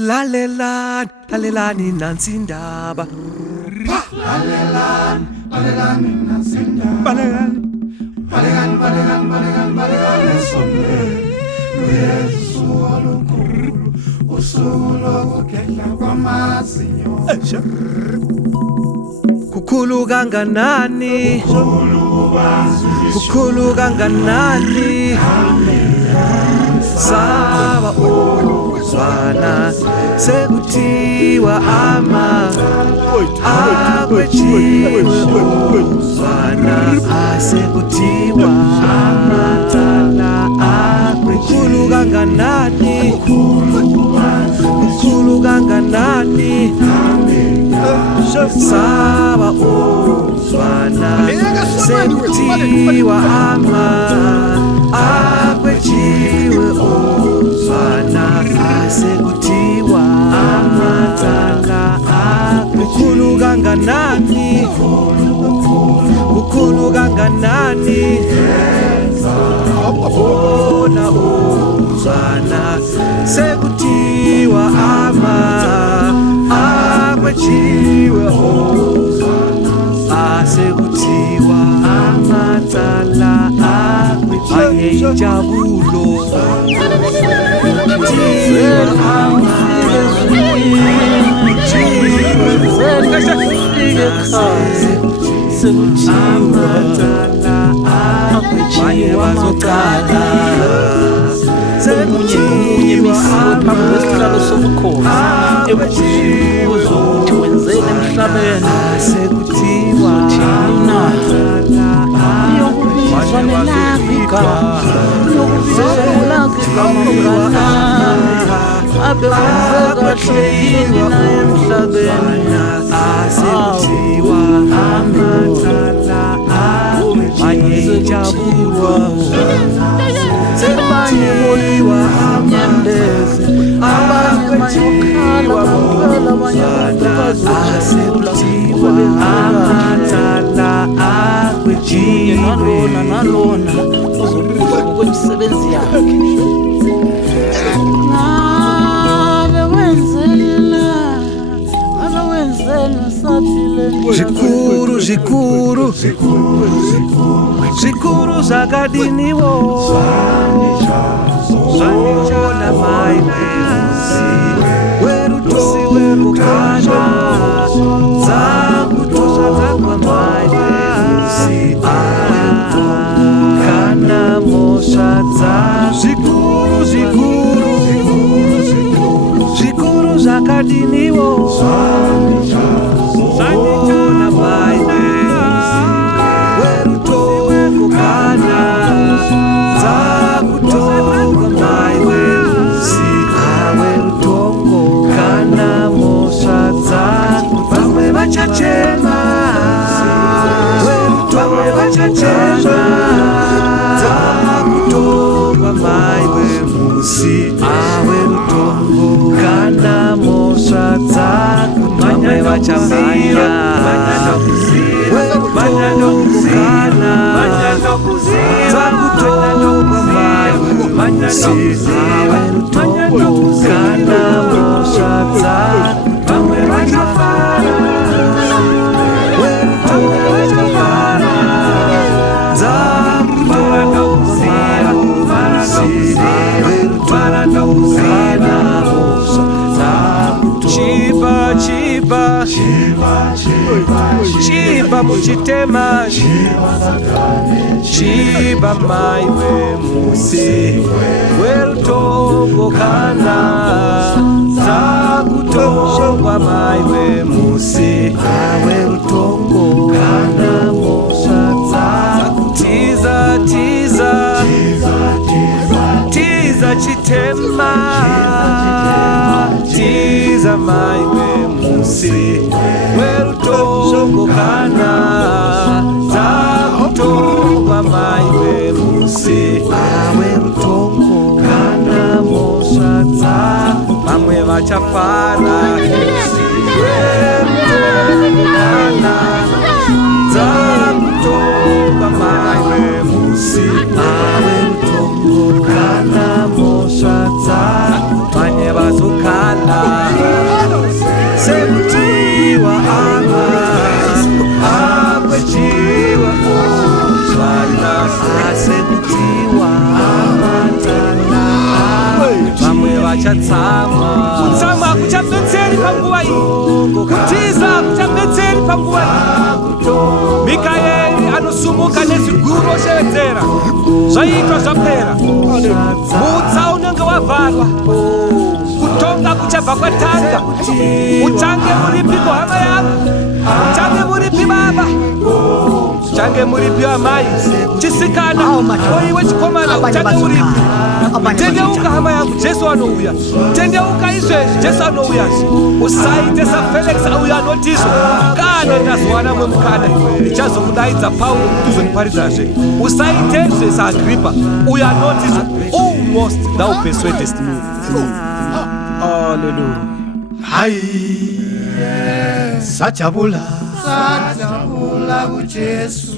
Lalelani, lalelani nansi indaba. Lalelani, lalelani nansi indaba. Balekani, balekani, balekani, balekani esonweni. Uyesu olukhulu, usuku lokugedla kwamazinyo. Kukhulu kanganani, kukhulu kanganani. Saba uzwana sekuthiwa akwejiwe uzwana asekuthiwa amathala kukhulu kanganani, kukhulu kanganani. Saba uzwana sekuthiwa akwejiwe uzwana asekuthiwa amathala kukhulu kanganani, kukhulu kanganani. Bona uzwana sekuthiwa akwejiwe uzwana asekuthiwa amathala ayinjabulo abanye bazocala semunye imisiwe phambi kwesihlalo sobukhosi ekubuza ukuthi wenzeni emhlabeni sekuthiwa thina yokubizwa nelakho igama yokubizwa nelakho igama abe wenze kahle yini na emhlabeni asekuthiwa amathala ayinjabulo sebanyoliwa nyembezi abanye mayokhala kuphela abanye asekuthiwa amathala akwejiwe nalona uzokudla ngokwemisebenzi yakhe. Ngabe wenzela saphile zvikuru zvikuru zvikuru zvakadiniwo zvanichona mai vemusi werutosi werukana dzakutosva dzakwa mai vemusi kana mosva zvikuru zvikuru zvikuru zvakadiniwo zvanichona mai vemusi werutokana dzakutosva mai vemusi werutongo kana mosva vamwe vachachema vamwe vachachema dzakutosva mai vemusi werutongo kana mosva vamwe vachamanya kana dzakutosva mai vemusi werutongo kana mosva vamwe vachafara chiba muchitema chiba mai vemusi werutongo kana dzakutosva mai vemusi werutongo kana mosva tiza tiza tiza chitema tiza mai vemusi werutongo kana dzakutosva mai vemusi werutongo kana mosva vamwe vachafara werutongo kana dzakutosva mai vemusi uchatsama kutsama kuchabetseri panguva iyi kutiza kuchabetseri panguva iyi Mikaeri anosumuka nezviguru oshevedzera zvaitwa zvapera mutsa unenge wavharwa kutonga kuchabva kwatanga uchange muripiko hama yangu uchange muripi baba uchange muripi amai chisikana oiwe chikomana uchange muripi tendeuka hama yangu Jesu anouya tendeuka izvezvi Jesu anouyazve usaite saFelix auya anotizwa kana ndazwana mwemukana ndichazokudaidza Pauro kutizoniparidzazve usaitezve saAgripa uyo anotizwa almost thou persuadest me. Hallelujah. Hai sajabula kuJesu